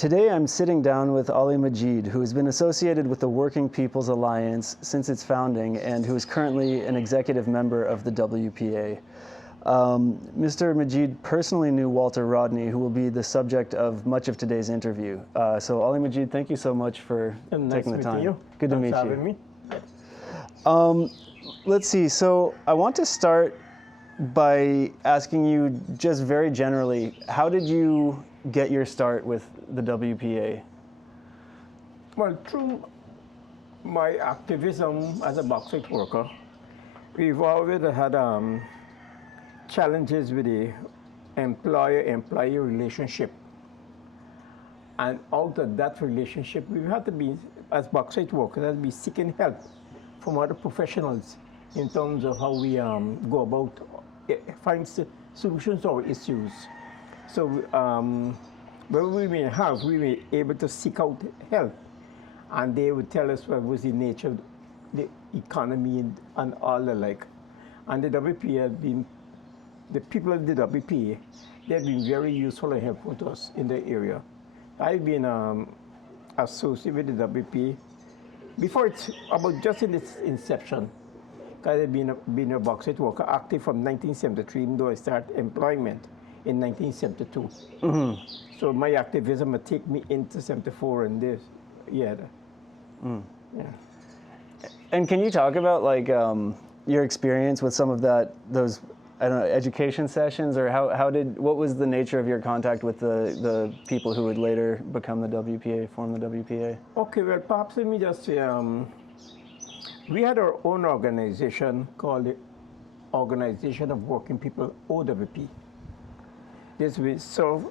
Today I'm sitting down with Ali Majeed, who has been associated with the Working People's Alliance since its founding and who is currently an executive member of the WPA. Mr. Majeed personally knew Walter Rodney, who will be the subject of much of today's interview. So Ali Majeed, thank you so much for taking the time. Good to meet you. Let's see, so I want to start by asking you just very generally, how did you get your start with the WPA? Well, through my activism as a bauxite worker, we've always had challenges with the employer-employee relationship. And out of that relationship, we had to be, as bauxite workers, had to be seeking help from other professionals in terms of how we go about find solutions to our issues. So where we may have, we were able to seek out help, and they would tell us what was the nature of the economy and all the like. And the WPA had been, the people of the WPA, they have been very useful and helpful to us in the area. I've been associated with the WPA before it's about just in its inception. Because I've been a bauxite worker active from 1973, even though I started employment in 1972. Mm-hmm. So my activism would take me into 74 and this, yeah. Mm. Yeah. And can you talk about like your experience with some of those, I don't know, education sessions, or what was the nature of your contact with the people who would later become the WPA, form the WPA? Okay, well, perhaps let me just say, we had our own organization called the Organization of Working People, OWP. This we serve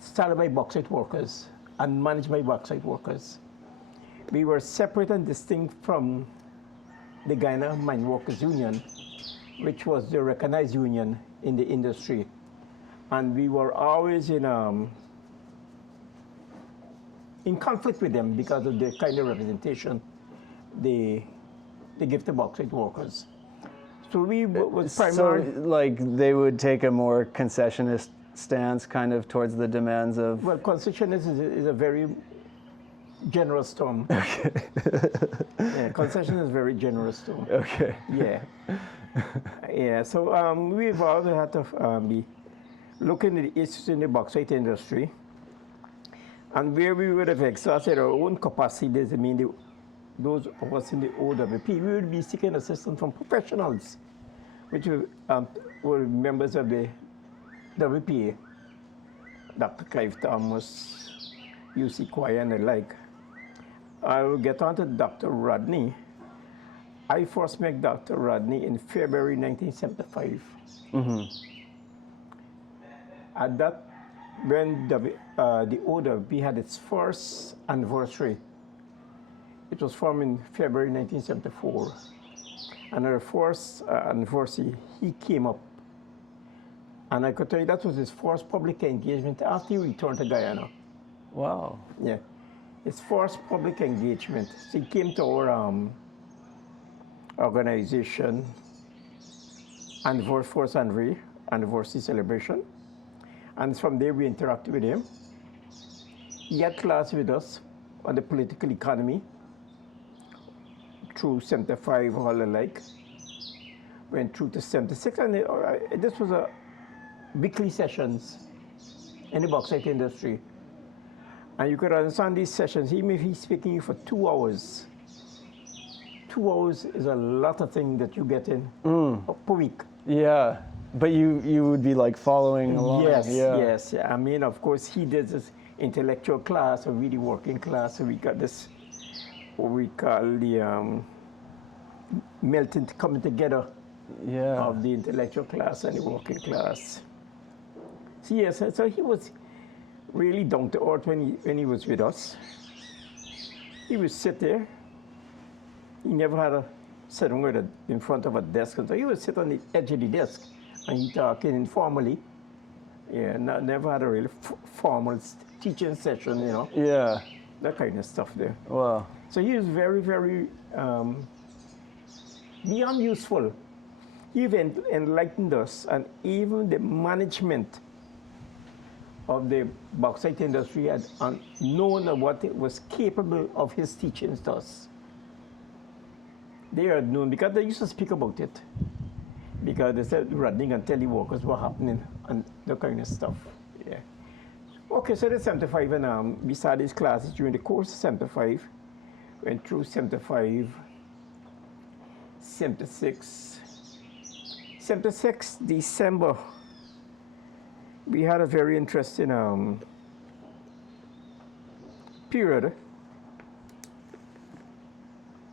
started by bauxite workers and managed by bauxite workers. We were separate and distinct from the Guyana Mine Workers Union, which was the recognized union in the industry. And we were always in conflict with them because of the kind of representation they give to bauxite workers. So we was primarily... So, like, they would take a more concessionist stance kind of towards the demands of... Well, concessionist is a very generous term. Okay. Yeah, concession is a very generous term. Okay. Yeah. Yeah, so we've also had to be looking at the issues in the bauxite industry, and where we would have exhausted our own capacities, I mean, those of us in the OWP, we would be seeking assistance from professionals, which were members of the WPA, Dr. Clive Thomas, UC Choir, and the like. I will get on to Dr. Rodney. I first met Dr. Rodney in February 1975. Mm-hmm. At that, when the OWP had its first anniversary, it was formed in February 1974. And at the first anniversary, he came up. And I could tell you that was his first public engagement after he returned to Guyana. Wow. Yeah, his first public engagement. So he came to our organization first anniversary celebration. And from there, we interacted with him. He had class with us on the political economy through 75 all alike. Went through to 76, and this was a weekly sessions in the bauxite industry. And you could understand these sessions, even if he's speaking for 2 hours. 2 hours is a lot of things that you get in per week. Yeah, but you would be like following along. Yes, yeah. Yes. I mean, of course, he did this intellectual class, a really working class. So we got this, what we call the coming together of the intellectual class and the working class. So yes, so he was really down to earth when he was with us. He would sit there. He never had a sitting in front of a desk. So he would sit on the edge of the desk and he talking informally. Yeah, never had a really formal teaching session, you know. Yeah. That kind of stuff there. Wow. So he was very, very beyond useful. He even enlightened us, and even the management of the bauxite industry had known what it was capable of his teachings to us. They had known because they used to speak about it. Because they said Rodney can tell the workers what happening and that kind of stuff. Yeah. Okay, so that's 75, and we started these classes during the course of 75. Went through 75, 76. 76 December. We had a very interesting period.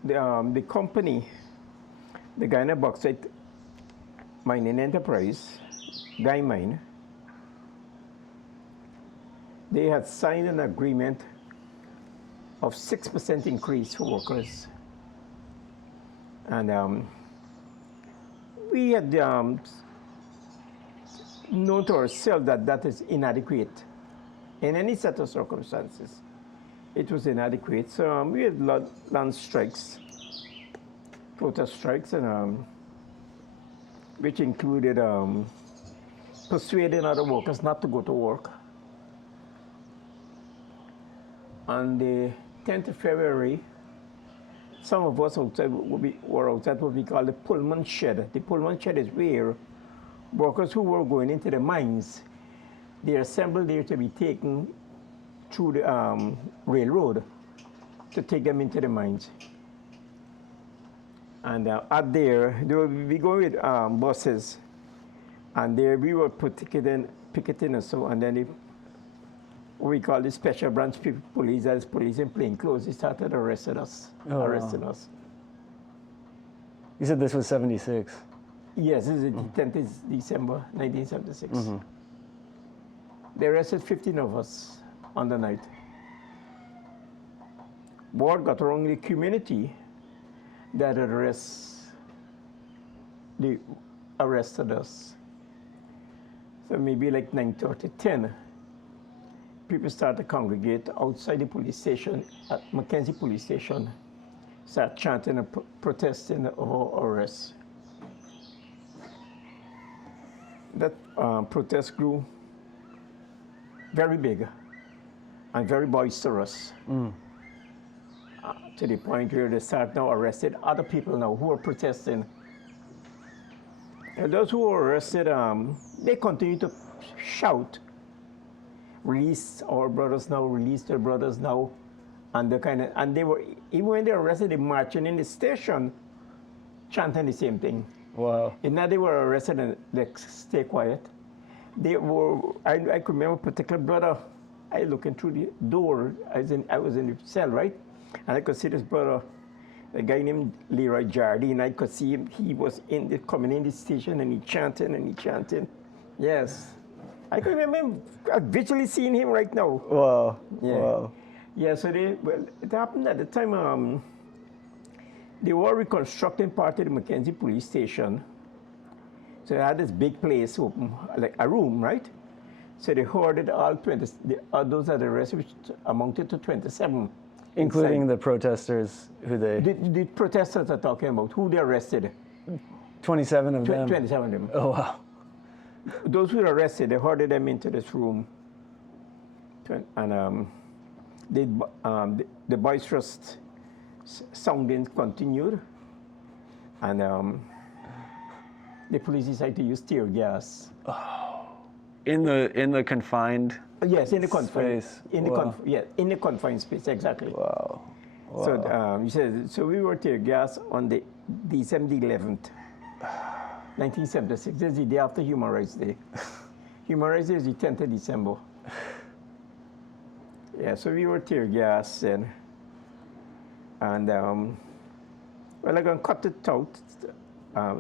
The company, the Guyana Bauxite Mining Enterprise, Guy Mine, they had signed an agreement of 6% increase for workers. And we had known to ourselves that that is inadequate in any set of circumstances. It was inadequate. So we had land strikes, protest strikes, and which included persuading other workers not to go to work. On the 10th of February, some of us outside were outside what we call the Pullman Shed. The Pullman Shed is where workers who were going into the mines, they assembled there to be taken through the railroad to take them into the mines. And out there, they would be going with buses, and there we were picketing and so, and then what we call the special branch police, as police in plain clothes, they started arresting us. Us. You said this was 76. Yes, this is the 10th of December, 1976. Mm-hmm. They arrested 15 of us on the night. Word got around the community that they arrested us. So maybe like 9:30, 10, people started to congregate outside the police station, at Mackenzie Police Station, start chanting and protesting our arrest. That protest grew very big and very boisterous. To the point where they start now arrested other people now who are protesting. And those who were arrested, they continue to shout, "Release our brothers now, release their brothers now," and and they were, even when they were arrested, they marching in the station, chanting the same thing. Wow. And now they were arrested and they stay quiet. They were, I could remember a particular brother, I looking through the door, I was in the cell, right? And I could see this brother, a guy named Leroy Jardine. I could see him, he was coming in the station and he chanting. Yes. I can remember visually seeing him right now. Wow. Yeah. Wow. Yeah, so it happened at the time, they were reconstructing part of the Mackenzie Police Station. So they had this big place open, like a room, right? So they hoarded all 20, those that arrested, which amounted to 27. Including inside. the protesters who they... The protesters are talking about, who they arrested. 27 of them? 27 of them. Oh, wow. Those who were arrested, they hoarded them into this room. And the boisterous sounding continued. And the police decided to use tear gas. Oh. In the confined Yes, in the confined space. in the confined space, exactly. Wow. Wow. So you said, so we were tear gas on the December 11th, 1976. This is the day after Human Rights Day. Human Rights Day is the 10th of December. Yeah, so we were tear gas and well, I'm gonna cut it out,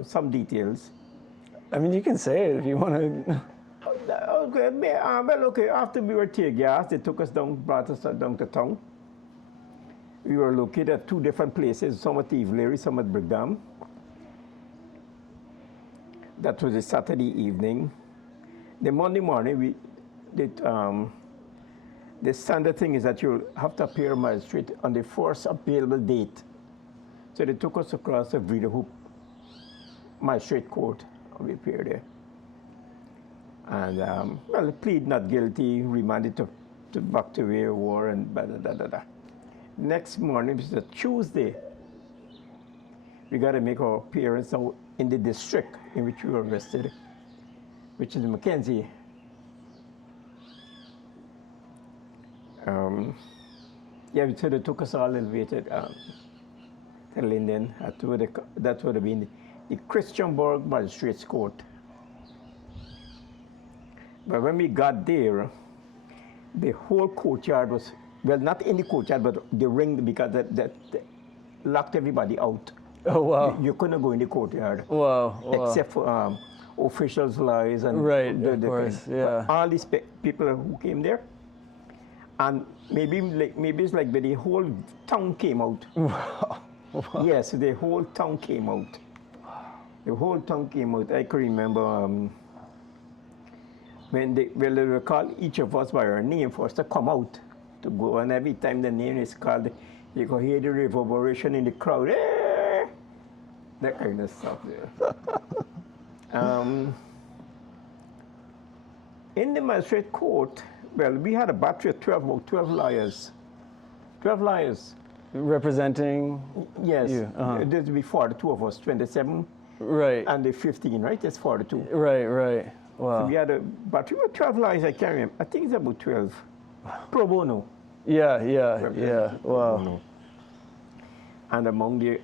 some details. I mean, you can say it if you want to. Okay, well, okay, after we were tear gas, they took us down, brought us down to town. We were located at two different places, some at Evelary, some at Brigham. That was a Saturday evening. The Monday morning, the standard thing is that you have to appear magistrate on the first available date. So they took us across the Vrida Hoop Magistrate Court, and we appeared there. And, well, plead not guilty, remanded to back to where we were, and blah, blah, blah, blah, blah. Next morning, which is a Tuesday, we got to make our appearance now in the district in which we were arrested, which is Mackenzie. Yeah, so they took us all elevated to Linden. That would have been the Christianburg Magistrates Court. But when we got there, the whole courtyard was, well, not in the courtyard, but the ring, because that locked everybody out. Oh, wow. You couldn't go in the courtyard. Wow. Except for officials' lies and right, of course, yeah. But all these people who came there, and maybe it's like the whole town came out. Wow. Yes, the whole town came out. The whole town came out. I can remember when they would call each of us by our name for us to come out to go, and every time the name is called, you could hear the reverberation in the crowd. That kind of stuff there. In the magistrate court, well, we had a battery of 12 lawyers. 12 lawyers. Representing yes. You? This would be 42 of us, 27. Right. And the 15, right? That's 42. Right. Wow. So we had a battery with 12 lawyers, I can't remember. I think it's about 12. Pro bono. Yeah. Wow. Bono. And among the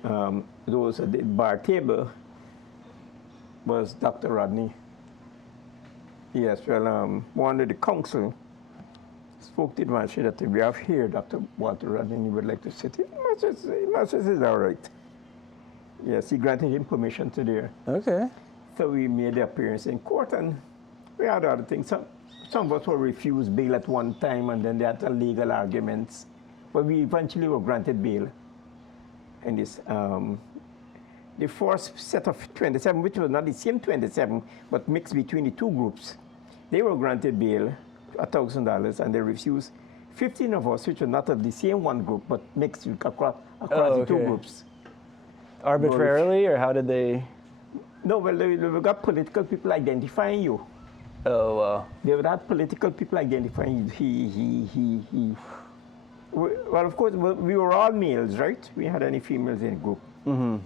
those at the bar table was Dr. Rodney. Yes, well, one of the council spoke to the magistrate that we have here Dr. Walter Rodney, and he would like to sit here. Magistrate says, all right. Yes, he granted him permission to there. Okay. So we made the appearance in court, and we had other things. Some of us were refused bail at one time, and then they had legal arguments. But we eventually were granted bail. And this, the first set of 27, which was not the same 27, but mixed between the two groups, they were granted bail, $1,000, and they refused 15 of us, which were not of the same one group, but mixed across the two groups. Arbitrarily, or how did they? No, well, they got political people identifying you. Oh, wow. They would have political people identifying you. He. Well, of course, we were all males, right? We had any females in the group. Mm-hmm.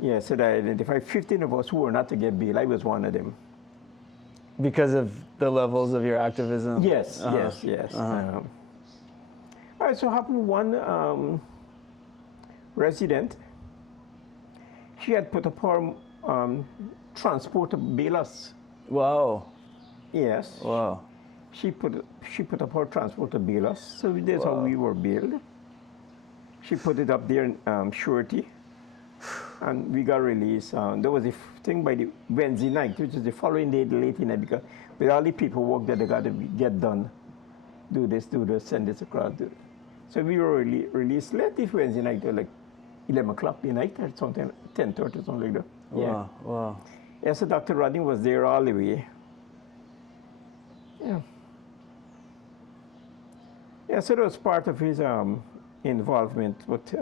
Yeah, so they identified 15 of us who were not to get bail. I was one of them. Because of the levels of your activism? Yes, yes. All right, so happened one resident, she had put up her transport to bail us. Wow. Yes. Wow. She put up her transport to bail us, so that's how we were bailed. She put it up there in surety, and we got released. There was a thing by the Wednesday night, which is the following day, the late night, because with all the paperwork that they got to get done, do this, send this across. So we were released late this Wednesday night, like 11 o'clock the night or something, 10:30 or something like that. Wow. Yeah, so Dr. Rodney was there all the way. Yeah, so that was part of his involvement, but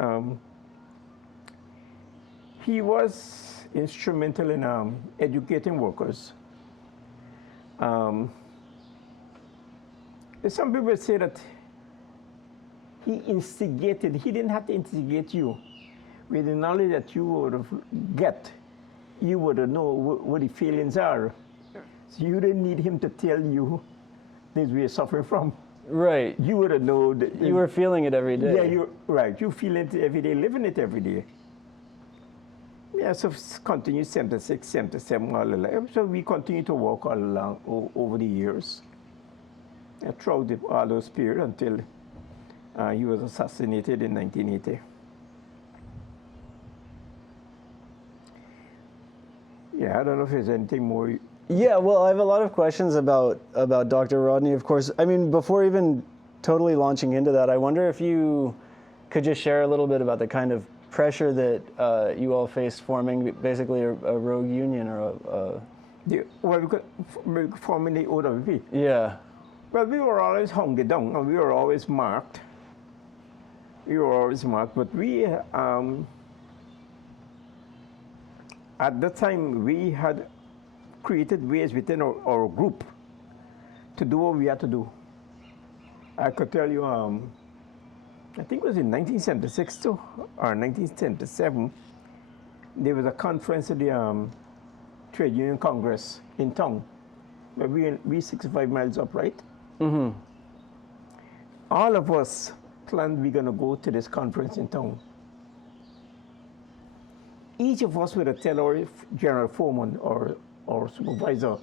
he was instrumental in educating workers. Some people say that he instigated, he didn't have to instigate you. With the knowledge that you would get, you would know what the feelings are. So you didn't need him to tell you things we are suffering from. Right. You would have known. You were feeling it every day. Yeah, you're right. You feel it every day, living it every day. Yeah, so continue 76, 77 all along. So we continue to work all along over the years. Throughout all those periods until he was assassinated in 1980. Yeah, I don't know if there's anything more. Yeah, well, I have a lot of questions about Dr. Rodney, of course. I mean, before even totally launching into that, I wonder if you could just share a little bit about the kind of pressure that you all faced forming basically a rogue union or a... Well, forming the OWP. Yeah. Well, we were always hungered down, and we were always marked. But we, at that time, we had created ways within our group to do what we had to do. I could tell you, I think it was in 1976 too, or 1977, there was a conference at the Trade Union Congress in town, where we 65 miles up, right? Mm-hmm. All of us planned we're going to go to this conference in town. Each of us would tell our general foreman or supervisor,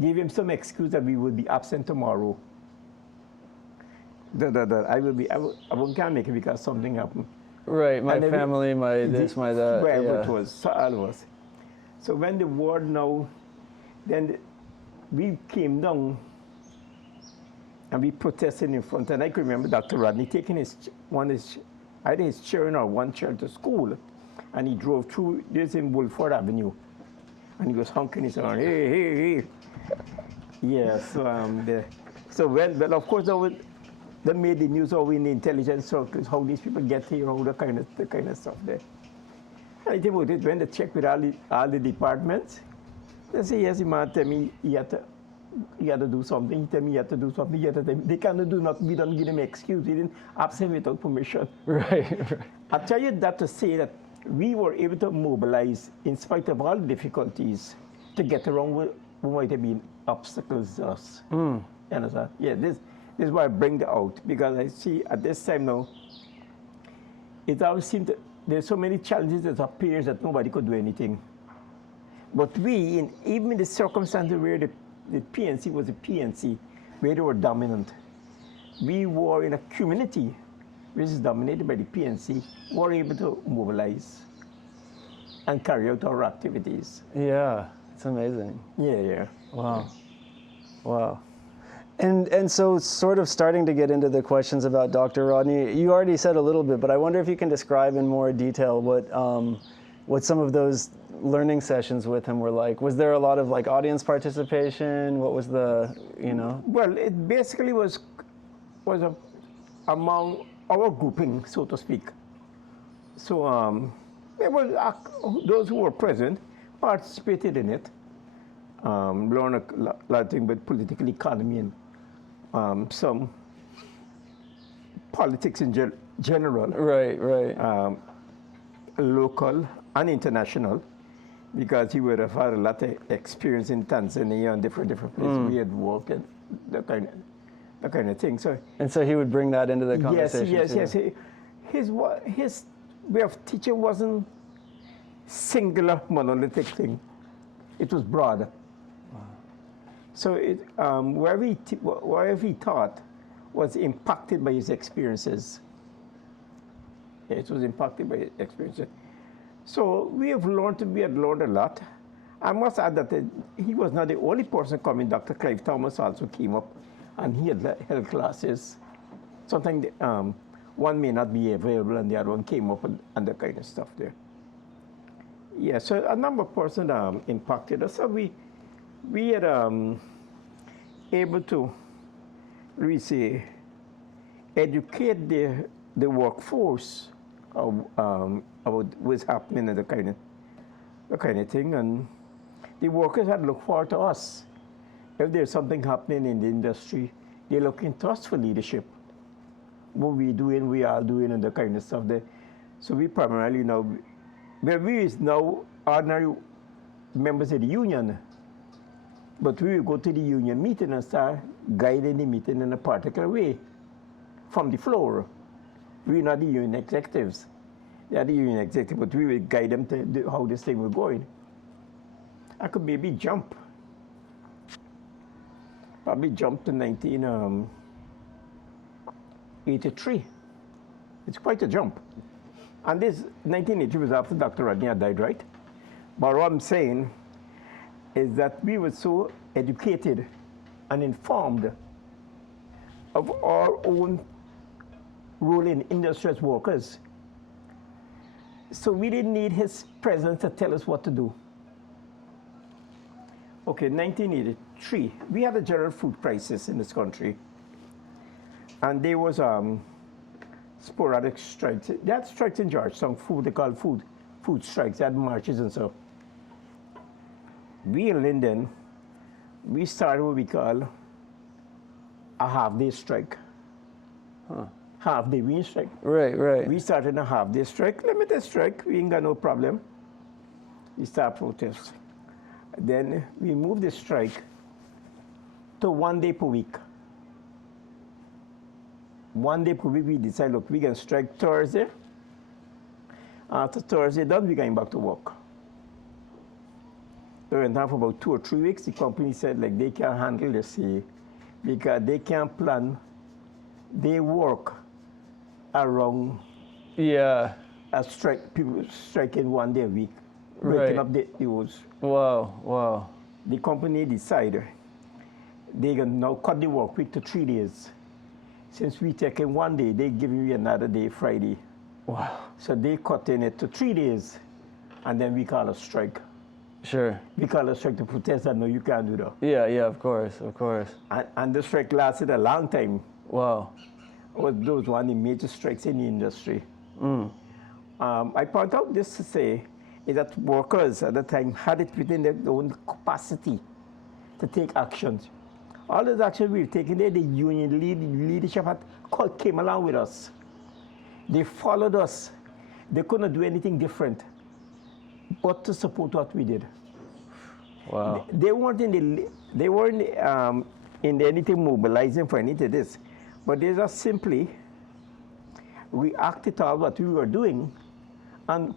give him some excuse that we would be absent tomorrow. I can't make it because something happened. Right, my family, my this, my that. Wherever it was, so all of us. So when the war now, then we came down and we protested in front. And I can remember Dr. Rodney taking either his children or one child to school. And he drove through this in Wolford Avenue. And he was honking his horn, hey, hey, hey. Yeah, well, of course, that made the news over in the intelligence circles, how these people get here, all the kind of stuff there. And I think about it, when they check with all the departments, they say, yes, the man tell me he had to do something, he tell me he had to do something, they cannot do nothing, we don't give them an excuse, we didn't absent without permission. Right. I tell you that to say that we were able to mobilize, in spite of all the difficulties, to get around what might have been obstacles to us. You understand? Yeah, this is why I bring it out, because I see at this time now, it always seems that there's so many challenges that appears that nobody could do anything. But we, even in the circumstances where the PNC was a PNC, where they were dominant, we were in a community which is dominated by the PNC, were able to mobilize and carry out our activities. Yeah, it's amazing. Yeah. Wow. And so sort of starting to get into the questions about Dr. Rodney, you already said a little bit, but I wonder if you can describe in more detail what some of those learning sessions with him were like. Was there a lot of like audience participation? What was the, Well, it basically was among our grouping, so to speak. So those who were present participated in it, learned a lot of things about political economy and some politics in general. Right. Local and international, because he would have had a lot of experience in Tanzania and different places we had worked and that kind of thing. So he would bring that into the conversation. Yes. His way of teaching wasn't singular, monolithic thing. It was broad. Wow. So wherever he taught was impacted by his experiences. It was impacted by his experiences. So we had learned a lot. I must add that he was not the only person coming. Dr. Clive Thomas also came up, and he had held classes. Sometimes one may not be available, and the other one came up and that kind of stuff there. Yeah, so a number of persons impacted us. So we had able to, really educate the workforce about what's happening and the kind of thing, and the workers had looked forward to us. If there's something happening in the industry, they're looking to us for leadership. What we are doing, and the kind of stuff there. So we primarily now, where we is now ordinary members of the union, but we will go to the union meeting and start guiding the meeting in a particular way from the floor. We're not the union executives. They are the union executives, but we will guide them to how this thing will go in. I could maybe probably jump to 1983. It's quite a jump. And this 1983 was after Dr. Rodney had died, right? But what I'm saying is that we were so educated and informed of our own role in industry as workers. So we didn't need his presence to tell us what to do. Okay, 1983, we had a general food crisis in this country. And there was sporadic strikes. They had strikes in Georgetown, they called food strikes. They had marches and so. we in Linden, we started what we call a half-day strike. Half-day we strike. Right. We started a half-day strike, limited strike. We ain't got no problem. We start protest. Then we moved the strike to 1 day per week. 1 day per week, we decide, look, we can strike Thursday. After Thursday done, we're going back to work. So in time for about 2 or 3 weeks, the company said, like, they can't handle this here because they can't plan. They work around Yeah. a strike, people striking 1 day a week, breaking up the rules. Wow. The company decided they can now cut the work week to 3 days. Since we taking 1 day, they giving you another day, Friday. Wow. So they cut in it to 3 days, and then we call a strike. Sure. We call a strike to protest that no, you can't do that. Yeah, of course. And the strike lasted a long time. Wow. Those one of the major strikes in the industry. I point out this to say is that workers at the time had it within their own capacity to take actions. All those actions we were taking there, the union leadership came along with us. They followed us. They couldn't do anything different but to support what we did. Wow. They weren't in anything mobilizing for anything of this, but they just simply reacted to all what we were doing and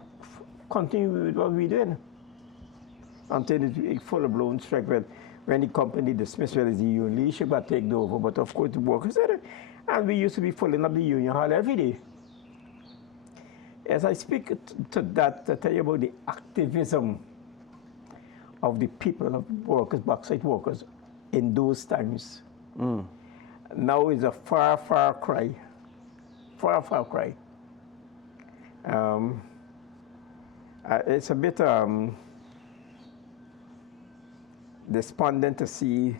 continued with what we were doing until it full-blown strike when the company dismissed, well, the union leadership had taken over, but of course the workers said it. And we used to be filling up the union hall every day. As I speak to that, to tell you about the activism of the people, of workers, bauxite workers, in those times. Now is a far cry. Far cry. It's a bit despondent to see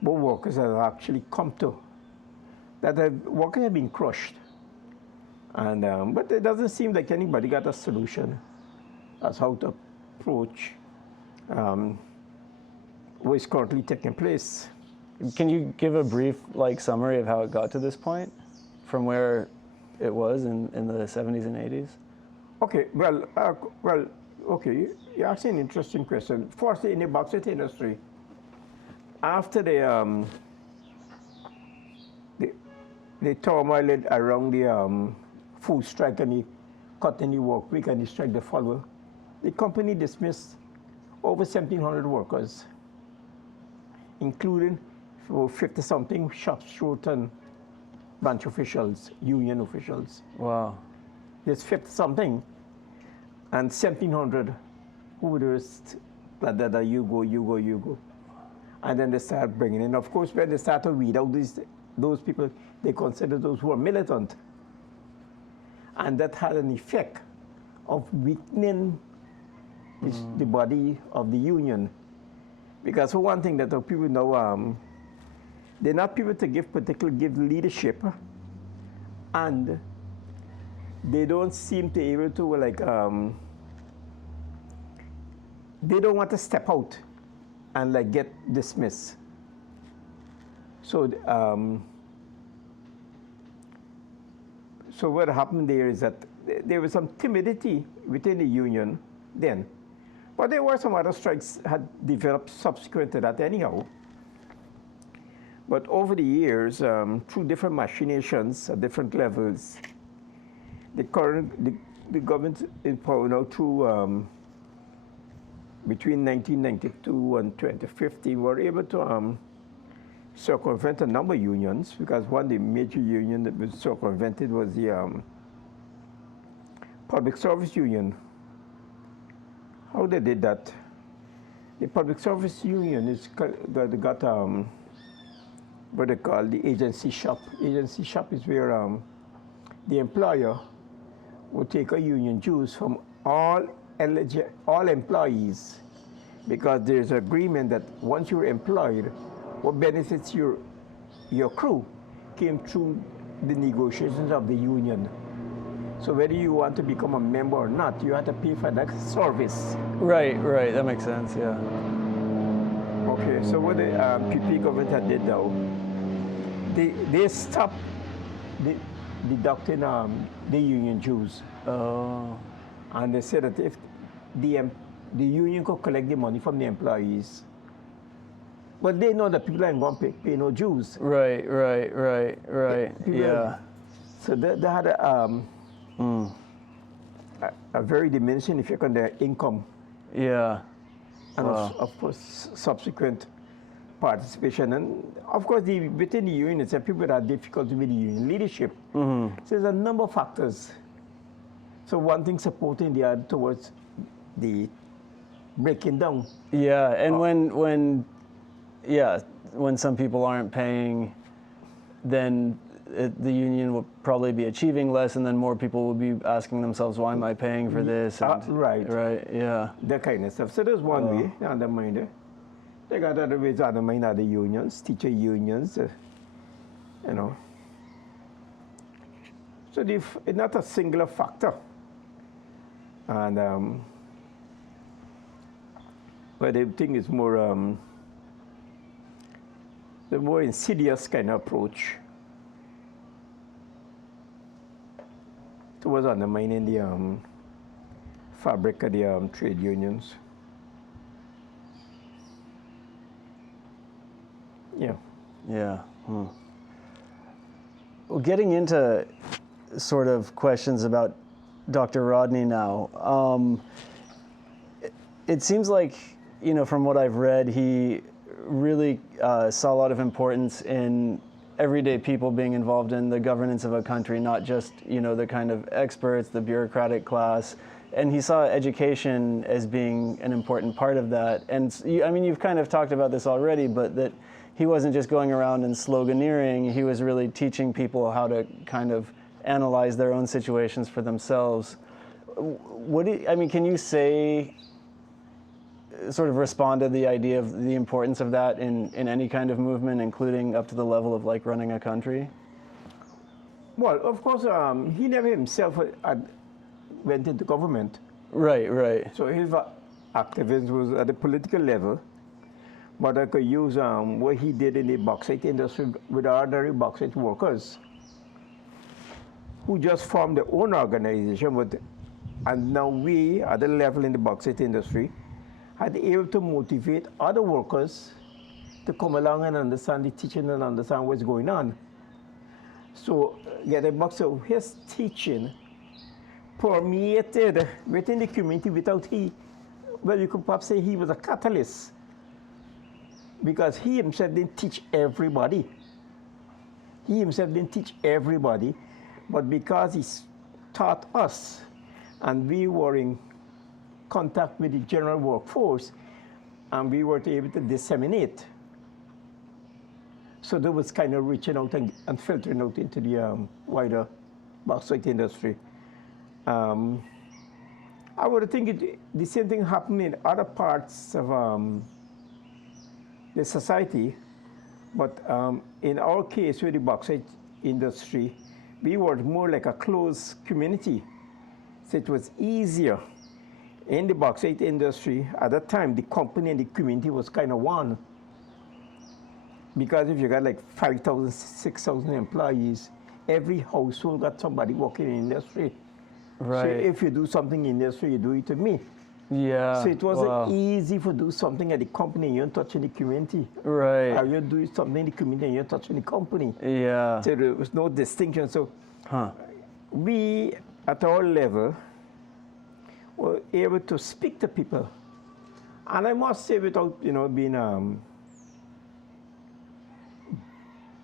what workers have actually come to. That the workers have been crushed. And, but it doesn't seem like anybody got a solution as how to approach what is currently taking place. Can you give a brief summary of how it got to this point from where it was in the 70s and 80s? Okay, okay, you're asking an interesting question. First, in the bauxite industry, after the turmoil around the food strike and the cutting the work week and the strike the follow, the company dismissed over 1,700 workers, including 50-something shop steward and branch officials, union officials. Wow. There's 50-something, and 1,700 who were just that you go. And then they start bringing in. Of course, when they start to weed out those people, they consider those who are militant. And that had an effect of weakening the body of the union. Because for one thing that the people know, they're not people to give leadership, and they don't seem to be able to they don't want to step out and get dismissed. So so what happened there is that there was some timidity within the union then. But there were some other strikes had developed subsequent to that anyhow. But over the years, through different machinations at different levels, the government in power now through between 1992 and 2015 were able to circumvent a number of unions, because one of the major unions that was circumvented was the Public Service Union. How they did that? The Public Service Union is got what they call the agency shop. Agency shop is where the employer would take a union dues from all employees, because there's an agreement that once you're employed, what benefits your crew came through the negotiations of the union. So whether you want to become a member or not, you have to pay for that service. Right, that makes sense, yeah. Okay, so what the PP government did now, they stopped deducting the union dues. Oh. And they said that if the union could collect the money from the employees, but they know that people ain't going to pay no dues. Right, yeah. So they had a very diminishing effect on their income. Yeah. And of course, subsequent participation. And of course, within the union, it's people that have difficulty with the union leadership. So there's a number of factors. So one thing supporting the other towards the breaking down. Yeah, and when some people aren't paying, then the union will probably be achieving less, and then more people will be asking themselves, why am I paying for this? And, right, yeah. That kind of stuff. So there's one way, undermine it. They got other ways to undermine other unions, teacher unions, you know. So it's not a singular factor. And but the thing is more the more insidious kind of approach towards undermining the fabric of the trade unions. Yeah. Yeah. Well, getting into sort of questions about Dr. Rodney now, it seems like, you know, from what I've read, he really saw a lot of importance in everyday people being involved in the governance of a country, not just, you know, the kind of experts, the bureaucratic class. And he saw education as being an important part of that. And I mean, you've kind of talked about this already, but that he wasn't just going around and sloganeering, he was really teaching people how to kind of analyze their own situations for themselves. Can you say, sort of respond to the idea of the importance of that in any kind of movement, including up to the level of like running a country? Well, of course, he never himself went into government. Right. So his activism was at the political level. But I could use what he did in the bauxite industry with ordinary bauxite workers who just formed their own organization. And now we, at the level in the bauxite industry, had able to motivate other workers to come along and understand the teaching and understand what's going on. So, getting back to his teaching permeated within the community without you could perhaps say he was a catalyst, because he himself didn't teach everybody. But because he taught us, and we were in contact with the general workforce, and we were able to disseminate. So that was kind of reaching out and filtering out into the wider bauxite industry. I would think the same thing happened in other parts of the society, but in our case with the bauxite industry, we were more like a closed community. So it was easier. In the bauxite industry, at that time, the company and the community was kind of one. Because if you got like 5,000, 6,000 employees, every household got somebody working in the industry. Right. So if you do something in the industry, you do it to me. Yeah. So it wasn't easy to do something at the company and you're touching the community. Right. Or you do something in the community and you're touching the company. Yeah. So there was no distinction. So we, at our level, were able to speak to people. And I must say, without, being,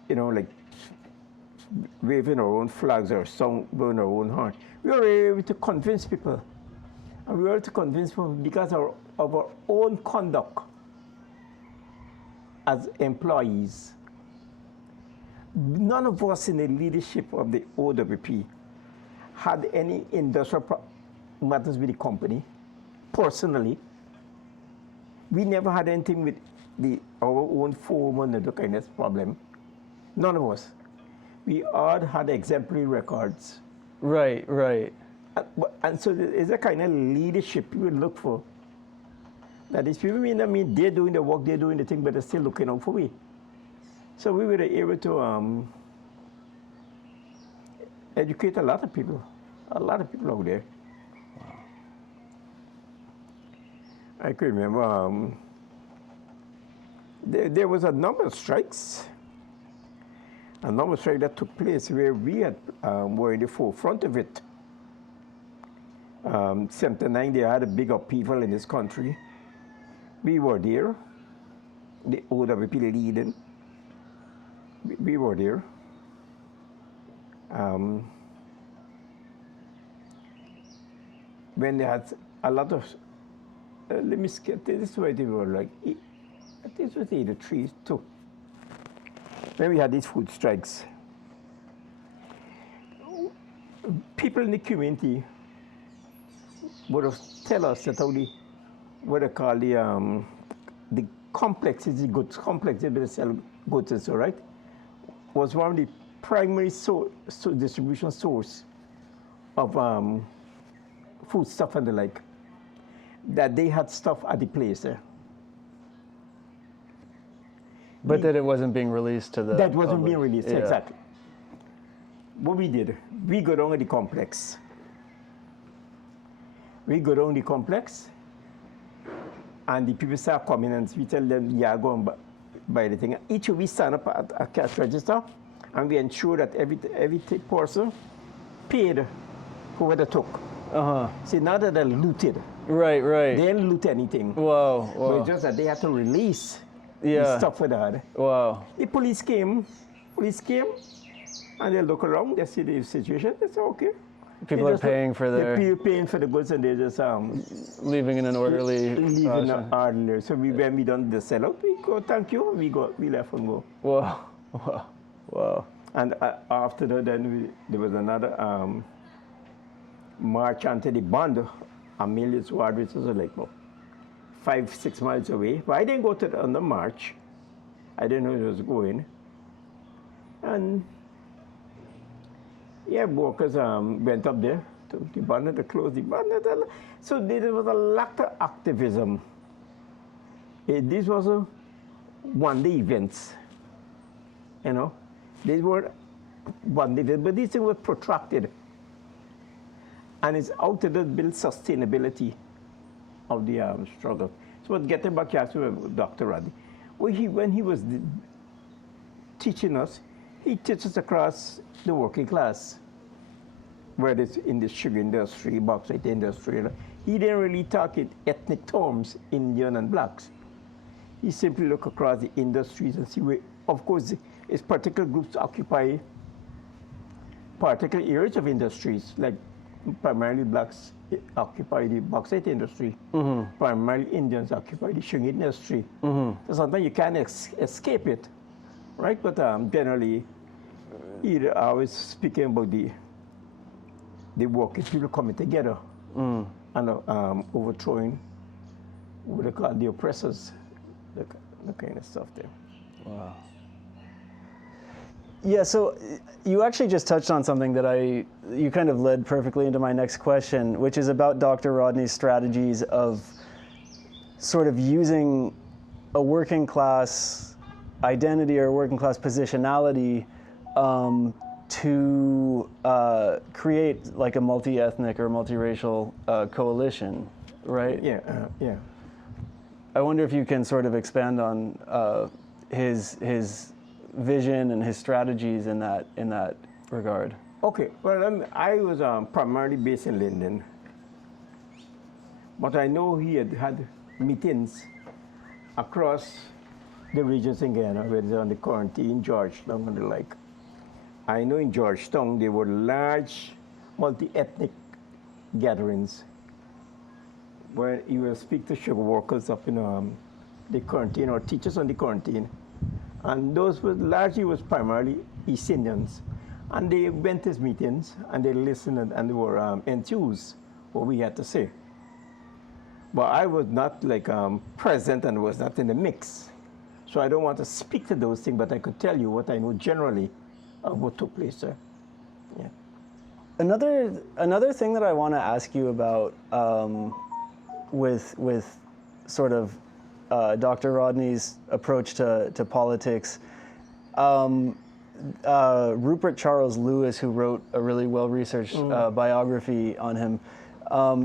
like waving our own flags or blowing our own horn, we were able to convince people. And we were able to convince people because of our own conduct as employees. None of us in the leadership of the OWP had any industrial matters with the company. Personally, we never had anything with our own foreman and the kind of problem. None of us. We all had exemplary records. Right, right. And so it's a kind of leadership you would look for. That these people mean they're doing the work, they're doing the thing, but they're still looking out for me. So we were able to educate a lot of people out there. Wow. I can remember there was a number of strikes. A number of strikes that took place where we had, were in the forefront of it. 79, they had a big upheaval in this country. We were there. The OWP leading. We were there. When they had a lot of, let me skip this way, they were like, I think it was 83 too. When we had these food strikes, people in the community would have tell us that how the, what they call the complexes, the goods complexes, they sell goods and so, right, was one of the primary distribution source of food stuff and the like, that they had stuff at the place there. But that it wasn't being released to the That wasn't public. being released, Yeah. exactly. What we did, we go down to the complex. We go down the complex, and the people start coming, and we tell them, yeah, go and buy the thing. Each of we stand up at a cash register, and we ensure that every person paid for what they took. See, now that they're looted, Right, right. they didn't loot anything. Whoa, But whoa. it's just that they had to release the Yeah. stuff for that. Wow. The police came, and they look around, they see the situation, they say, okay. People are paying for their, They're paying for the goods, and they just leaving in an orderly leaving fashion. orderly. So when we done the sellout, we go, thank you, we left and go. Whoa, whoa, whoa. And after that, then there was another march onto the bond, Amelia's ward, which was like 5-6 miles away. But I didn't go on the march. I didn't know it was going. And yeah, workers went up there to the bond to close the bond. So there was a lot of activism. This was a one-day events, you know. These were one-day events, but these things were protracted. And it's out to build sustainability of the struggle. So getting back here to Dr. Rodney, when he was teaching us, he teaches across the working class, whether it's in the sugar industry, bauxite industry. He didn't really talk in ethnic terms, Indian and blacks. He simply looked across the industries and see where, of course, it's particular groups occupy particular areas of industries, like primarily blacks occupy the bauxite industry, primarily Indians occupy the sugar industry. So sometimes you can't escape it, right? But generally, I was speaking about the working people coming together and overthrowing what they call the oppressors, the kind of stuff there. Wow. Yeah, so you actually just touched on something that you kind of led perfectly into my next question, which is about Dr. Rodney's strategies of sort of using a working class identity or working class positionality to create like a multi-ethnic or multiracial coalition, right? Yeah, yeah. I wonder if you can sort of expand on his vision and his strategies in that regard. Okay, well, I was primarily based in London, but I know he had meetings across the regions in Guyana, where they're on the quarantine, Georgetown and the like. I know in Georgetown there were large multi-ethnic gatherings where you will speak to sugar workers up in the quarantine or teachers on the quarantine. And those was primarily East Indians. And they went to these meetings and they listened and they were enthused what we had to say. But I was not like present and was not in the mix. So I don't want to speak to those things, but I could tell you what I know generally of what took place there. Yeah. Another thing that I want to ask you about with sort of Dr. Rodney's approach to politics. Rupert Charles Lewis, who wrote a really well-researched biography on him,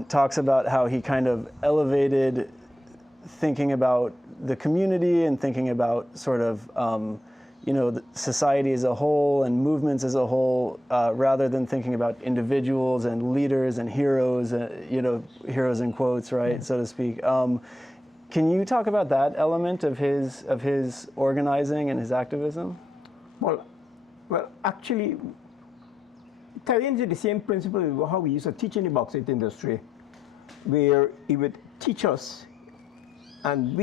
talks about how he kind of elevated thinking about the community and thinking about sort of society as a whole and movements as a whole, rather than thinking about individuals and leaders and heroes, heroes in quotes, right, so to speak. Can you talk about that element of his organizing and his activism? Well, actually, tying into the same principle of how we used to teach in the bauxite industry, where he would teach us, and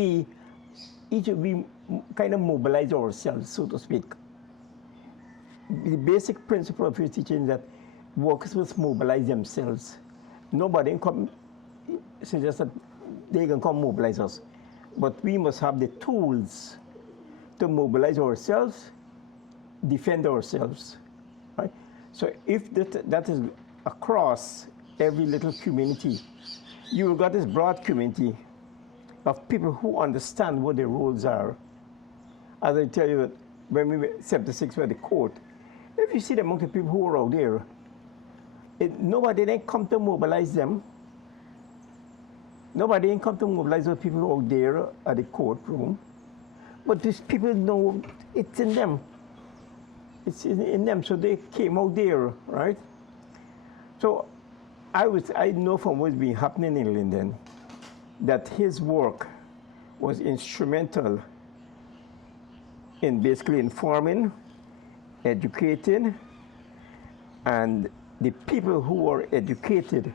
each of we kind of mobilize ourselves, so to speak. The basic principle of his teaching is that workers must mobilize themselves. Nobody can come suggest that they can come mobilize us, but we must have the tools to mobilize ourselves, defend ourselves, right? So if that is across every little community, you will get this broad community of people who understand what their roles are. As I tell you, that when we were 76 were at the court, if you see the amount of people who are out there, nobody didn't come to mobilize them. Nobody didn't come to mobilize those people out there at the courtroom. But these people know it's in them. It's in them, so they came out there, right? So I know from what's been happening in Linden that his work was instrumental in basically informing, educating, and the people who were educated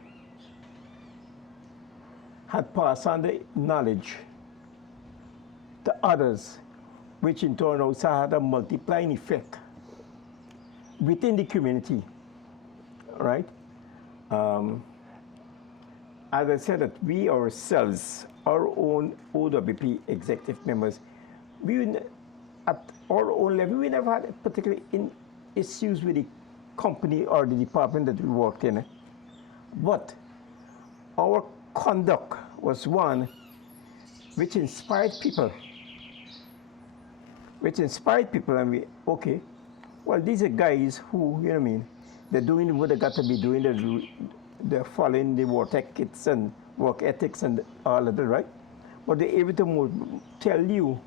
had passed on the knowledge to others, which in turn also had a multiplying effect within the community, right? As I said, that we ourselves, our own OWP executive members, at our own level, we never had particularly issues with the company or the department that we worked in. But our conduct was one which inspired people. And well, these are guys who, they're doing what they got to be doing. They're following the work ethics and all of that, right? But they're able to tell you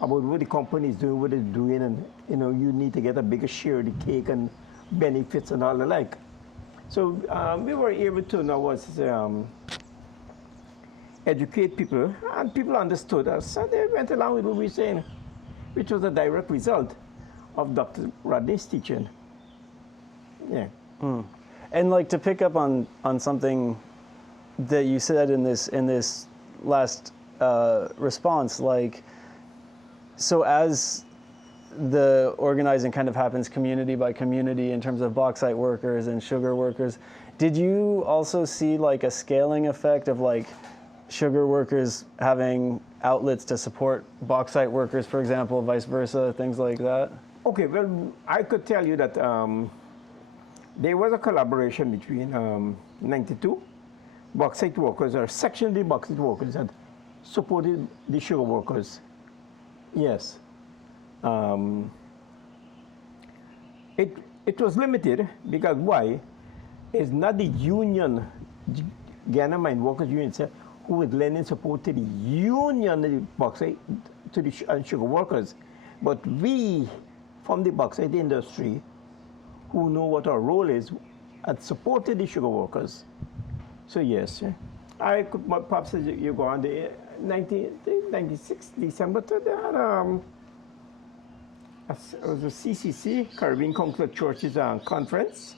about what the company is doing, what it's doing, and you need to get a bigger share of the cake and benefits and all the like. So we were able to educate people, and people understood us, and they went along with what we were saying, which was a direct result of Dr. Rodney's teaching. Yeah. And like to pick up on something that you said in this last response, like, so as the organizing kind of happens community by community in terms of bauxite workers and sugar workers, did you also see like a scaling effect of like sugar workers having outlets to support bauxite workers, for example, vice versa, things like that? Okay, well, I could tell you that there was a collaboration between 92 bauxite workers, or section of the bauxite workers that supported the sugar workers. Yes. It was limited because why? It's not the union, Guyana Mine Workers Union, who was lending support to the union, the bauxite, to the sugar workers, but we from the bauxite industry, who know what our role is, had supported the sugar workers. So yes, I could perhaps you go on the 1996 December to the it was a CCC, Caribbean Council of Churches conference,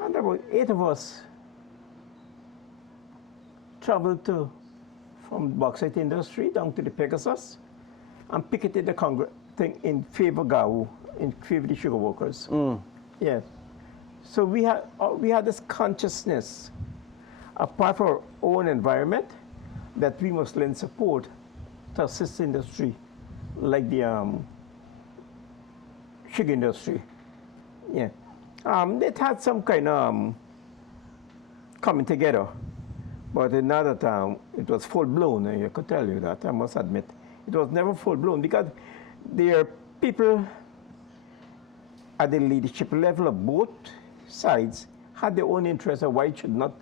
and about 8 of us traveled from the bauxite industry down to the Pegasus and picketed the Congress thing in favor of GAU, in favor of the sugar workers. Yes. So we had this consciousness, apart from our own environment, that we must lend support to assist industry, like the sugar industry. Yeah. It had some kind of coming together, but not that it was full blown. I could tell you that, I must admit. It was never full blown because there are people at the leadership level of both sides had their own interests of why it should not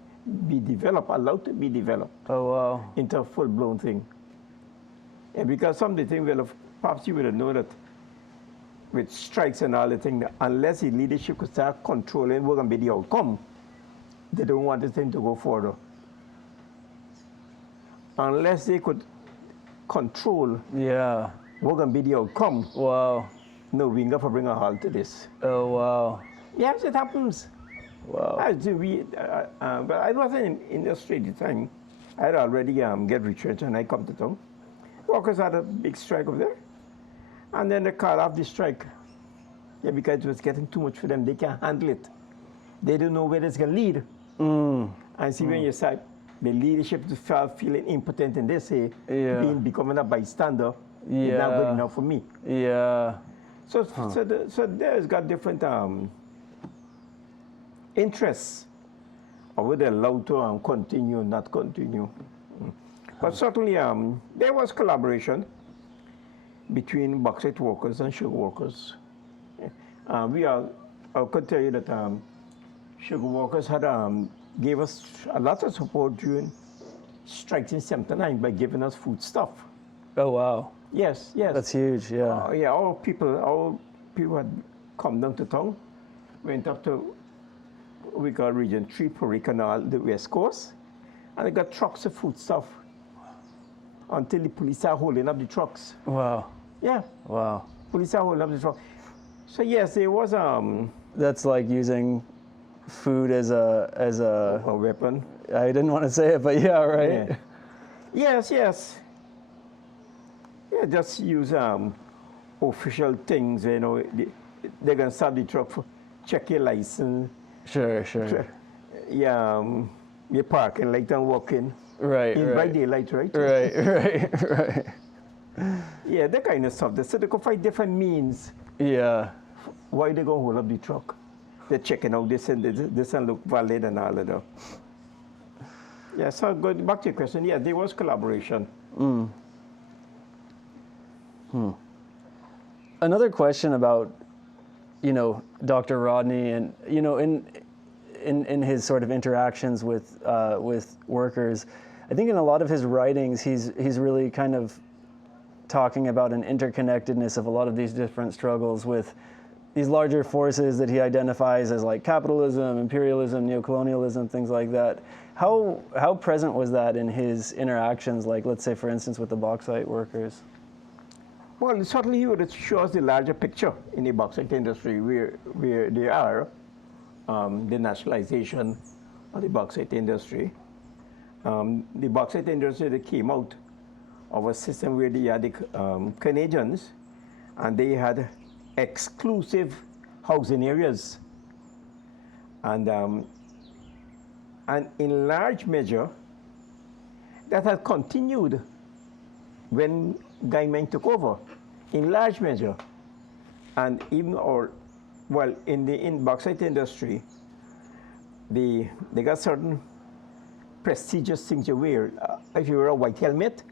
be developed, allowed to be developed. Oh, wow. Into a full blown thing. And because some of the things, well, perhaps you would know that with strikes and all the things, unless the leadership could start controlling what can be the outcome, they don't want the thing to go further. Unless they could control what can be the outcome. Wow. No, we got to bring a halt to this. Oh, wow. Yes, it happens. Wow. But I wasn't in industry at the time. I had already get retrenched and I come to town. Workers had a big strike over there. And then they called off the strike. Yeah, because it was getting too much for them. They can't handle it. They don't know where it's going to lead. And see, when you start, the leadership felt feeling impotent in this, becoming a bystander, is not good enough for me. Yeah. So there's got different interests of whether they're allowed to continue, not continue. But certainly there was collaboration between bauxite workers and sugar workers. I could tell you that sugar workers had gave us a lot of support during strikes in 79 by giving us food stuff. Oh, wow. Yes. That's huge, yeah. Our people had come down to town, went up to we call Region 3, Prairie Canal, the West Coast, and they got trucks of food stuff until the police are holding up the trucks. Wow. Yeah. Wow. Police are holding up the trucks. So yes, there was That's like using food as a weapon. I didn't want to say it, but yeah, right. Yeah. Yes. Yeah, just use official things. You know, they're gonna stop the truck for check your license. Sure. Yeah, you're parking like and walking. Right. In bright daylight, right? Right. Yeah, that kind of stuff. So they could find different means. Yeah. Why they gonna hold up the truck? They're checking out this and look valid and all of that. Yeah, so going back to your question, yeah, there was collaboration. Another question about, Dr. Rodney and, in his sort of interactions with workers, I think in a lot of his writings, he's really kind of talking about an interconnectedness of a lot of these different struggles with these larger forces that he identifies as like capitalism, imperialism, neocolonialism, things like that. How present was that in his interactions, like let's say, for instance, with the bauxite workers? Well, certainly he would show us the larger picture in the bauxite industry where they are, the nationalization of the bauxite industry. The bauxite industry that came out of a system where they had the Canadians, and they had exclusive housing areas. And in large measure, that has continued when Guyana took over, in large measure. And even in the bauxite industry, they got certain prestigious things you wear. If you wear a white helmet,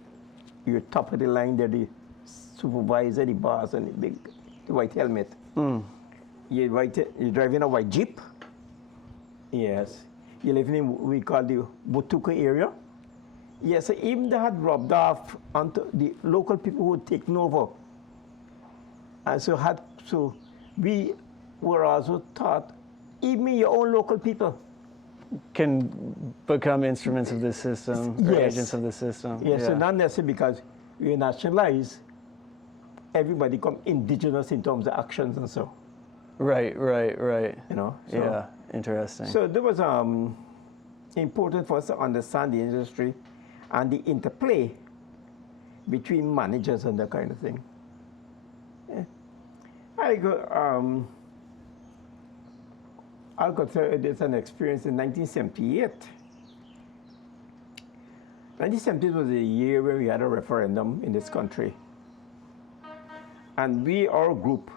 you're top of the line. They're the supervisor, the boss, and the white helmet. You're driving a white Jeep. Yes. You live in what we call the Botuka area. Yes, so even they had rubbed off onto the local people who had taken over. And so we were also taught, even your own local people can become instruments of this system, or agents of the system. Yes, so not necessarily because we nationalized, everybody become indigenous in terms of actions and so. Right. So, interesting. So there was important for us to understand the industry and the interplay between managers and that kind of thing. I'll go through this an experience in 1978. 1970 was a year where we had a referendum in this country. And our group,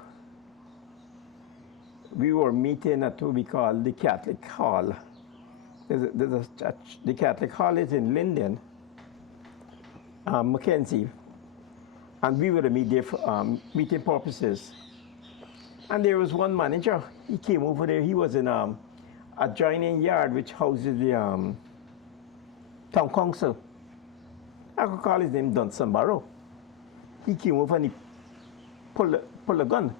we were meeting at what we call the Catholic Hall. There's a church. The Catholic Hall is in Linden, Mackenzie, and we were to meet there for meeting purposes. And there was one manager. He came over there. He was in adjoining yard which houses the town council. I could call his name Dunson Barrow. He came over and he pulled a gun.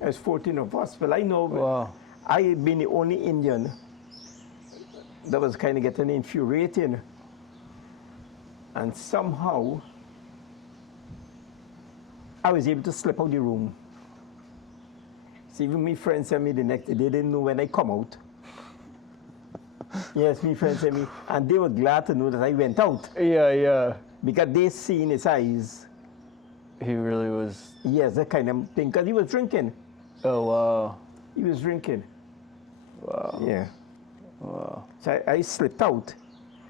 There's 14 of us. Well, I know. Wow. I had been the only Indian that was kind of getting infuriating. And somehow, I was able to slip out the room. So even my friends sent me the next day. They didn't know when I come out. Yes, my friends sent me. And they were glad to know that I went out. Yeah, yeah. Because they seen his eyes. He really was. Yes, that kind of thing. Because he was drinking. Oh, wow. He was drinking. Wow. Yeah. Wow. So I slipped out.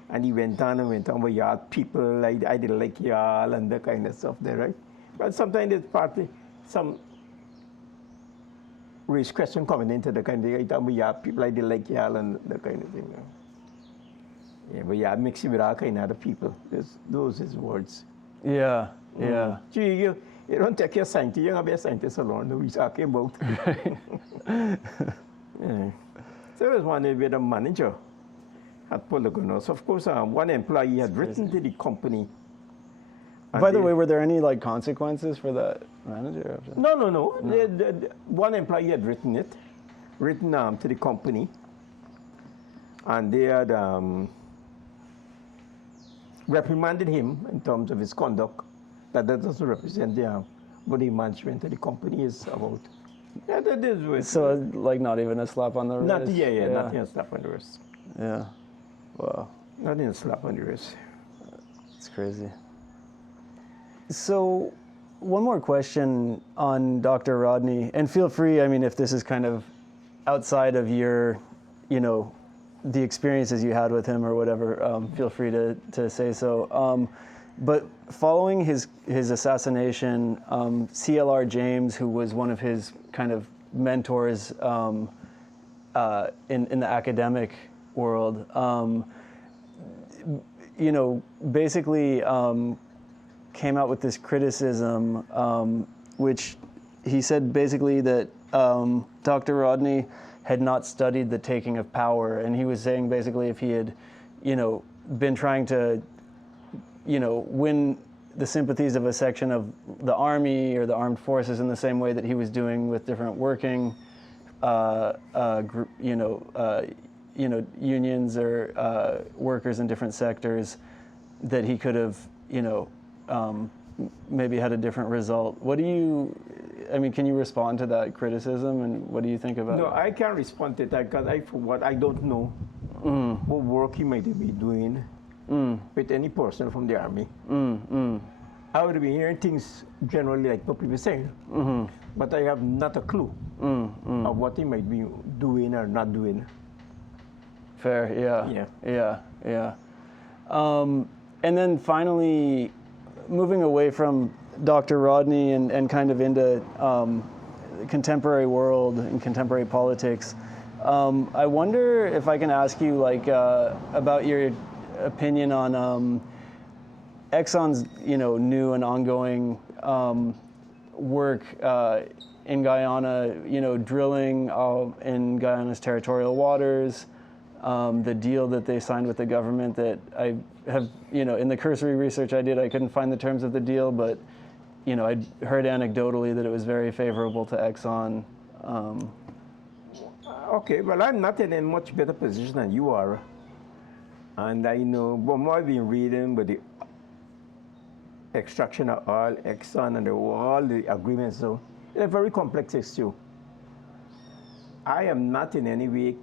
And he went on and went on with y'all people. I didn't like y'all and that kind of stuff there, right? But sometimes there's partly some race question coming into the kind of thing. With y'all people, I didn't like y'all and that kind of thing. Yeah, but yeah, mixing with all kind of other people. Those is words. Yeah, yeah. Gee, you don't take your scientist. You're going to be a scientist alone. We're talking about. Yeah. So there was one with a manager had pulled the gun out. So of course, one employee had written to the company. By the way, were there any like consequences for that manager? No. The one employee had written to the company, and they had reprimanded him in terms of his conduct. That doesn't represent what the management of the company is about. Yeah, that is. So like not even a slap on the wrist? Not even a slap on the wrist. Yeah. Wow. Not even a slap on the wrist. It's crazy. So, one more question on Dr. Rodney, and feel free, I mean, if this is kind of outside of your, the experiences you had with him or whatever, feel free to say so. But following his assassination, CLR James, who was one of his kind of mentors in the academic world, basically came out with this criticism, which he said basically that Dr. Rodney had not studied the taking of power, and he was saying basically if he had, been trying to, win the sympathies of a section of the army or the armed forces in the same way that he was doing with different working, unions or workers in different sectors, that he could have, maybe had a different result. Can you respond to that criticism, and what do you think about it? No, I can't respond to that because I don't know what work he might be doing with any person from the army. I would be hearing things generally like what people saying, but I have not a clue of what he might be doing or not doing. Fair, yeah. And then finally, moving away from Dr. Rodney and kind of into the contemporary world and contemporary politics, I wonder if I can ask you about your opinion on Exxon's new and ongoing work in Guyana, drilling in Guyana's territorial waters. The deal that they signed with the government that I have, in the cursory research I did, I couldn't find the terms of the deal, but, I'd heard anecdotally that it was very favorable to Exxon. Okay, well, I'm not in a much better position than you are. And I know, but more I've been reading with the extraction of oil, Exxon, and all the agreements, so it's a very complex issue. I am not in any way,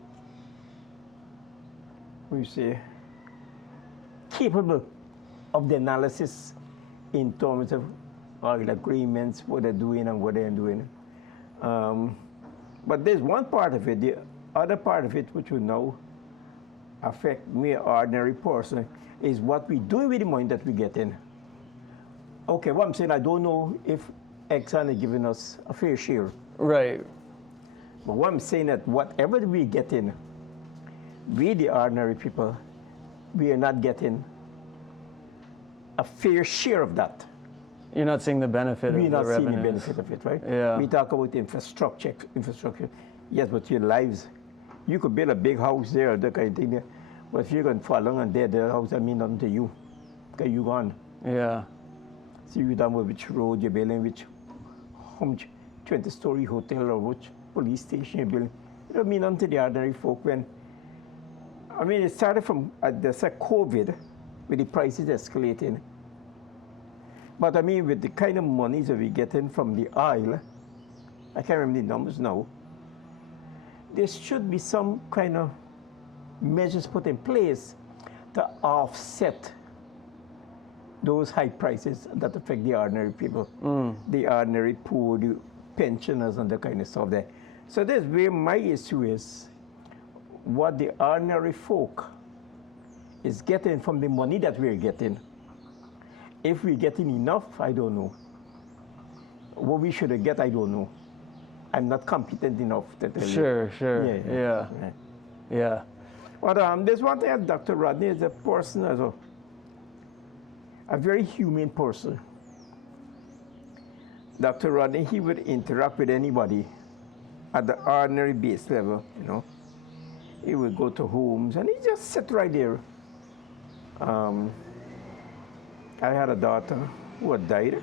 capable of the analysis in terms of oil agreements, what they're doing and what they're doing. But there's one part of it, the other part of it, which will now affect me, an ordinary person, is what we do with the money that we get in. Okay, what I'm saying, I don't know if Exxon is giving us a fair share. Right. But what I'm saying that whatever we get in, we the ordinary people, we are not getting a fair share of that. You're not seeing the benefit We're of the not seeing the revenues. benefit of it, right? Yeah. We talk about infrastructure. Yes, but your lives, you could build a big house there, that kind of thing there. But if you're going to fall along and dead, the house, that mean nothing to you. Okay, you gone. Yeah. So you don't know which road you're building, which 20-story hotel or which police station you're building. It don't mean nothing to the ordinary folk when, I mean, it started from, there's a COVID, with the prices escalating. But I mean, with the kind of monies that we're getting from the oil, I can't remember the numbers now, there should be some kind of measures put in place to offset those high prices that affect the ordinary people, the ordinary poor, the pensioners and that kind of stuff there. So that's where my issue is, what the ordinary folk is getting from the money that we're getting. If we're getting enough, I don't know. What we should get, I don't know. I'm not competent enough to tell you. Sure. Yeah. But there's one thing, Dr. Rodney is a person, as a very humane person. Dr. Rodney, he would interact with anybody at the ordinary base level, you know. He would go to homes and he just sit right there. I had a daughter who had died.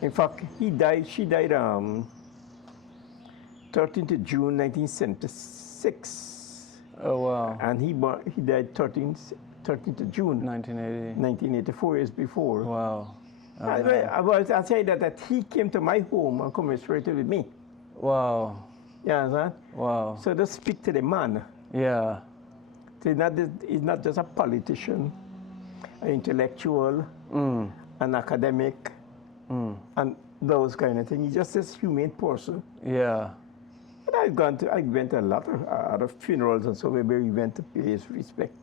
In fact, she died 13th of June 1976. Oh, wow. And he died 13th of June 1980. 1984 years before. Wow. I say that he came to my home and commiserated with me. Wow. You understand? Wow. So just speak to the man. Yeah. So he's not just a politician, an intellectual, an academic, and those kind of things. He's just this humane person. Yeah. But I went to a lot of other funerals and so where we went to pay his respect.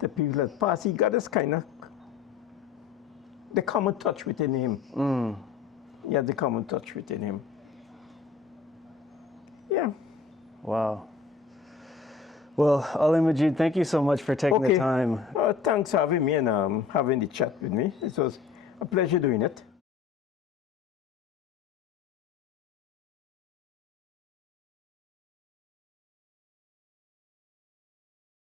The people that passed, he got this kind of the common touch within him. He had the common touch within him. Yeah. Wow. Well, Ali Majeed, thank you so much for taking the time. Thanks for having me and having the chat with me. It was a pleasure doing it.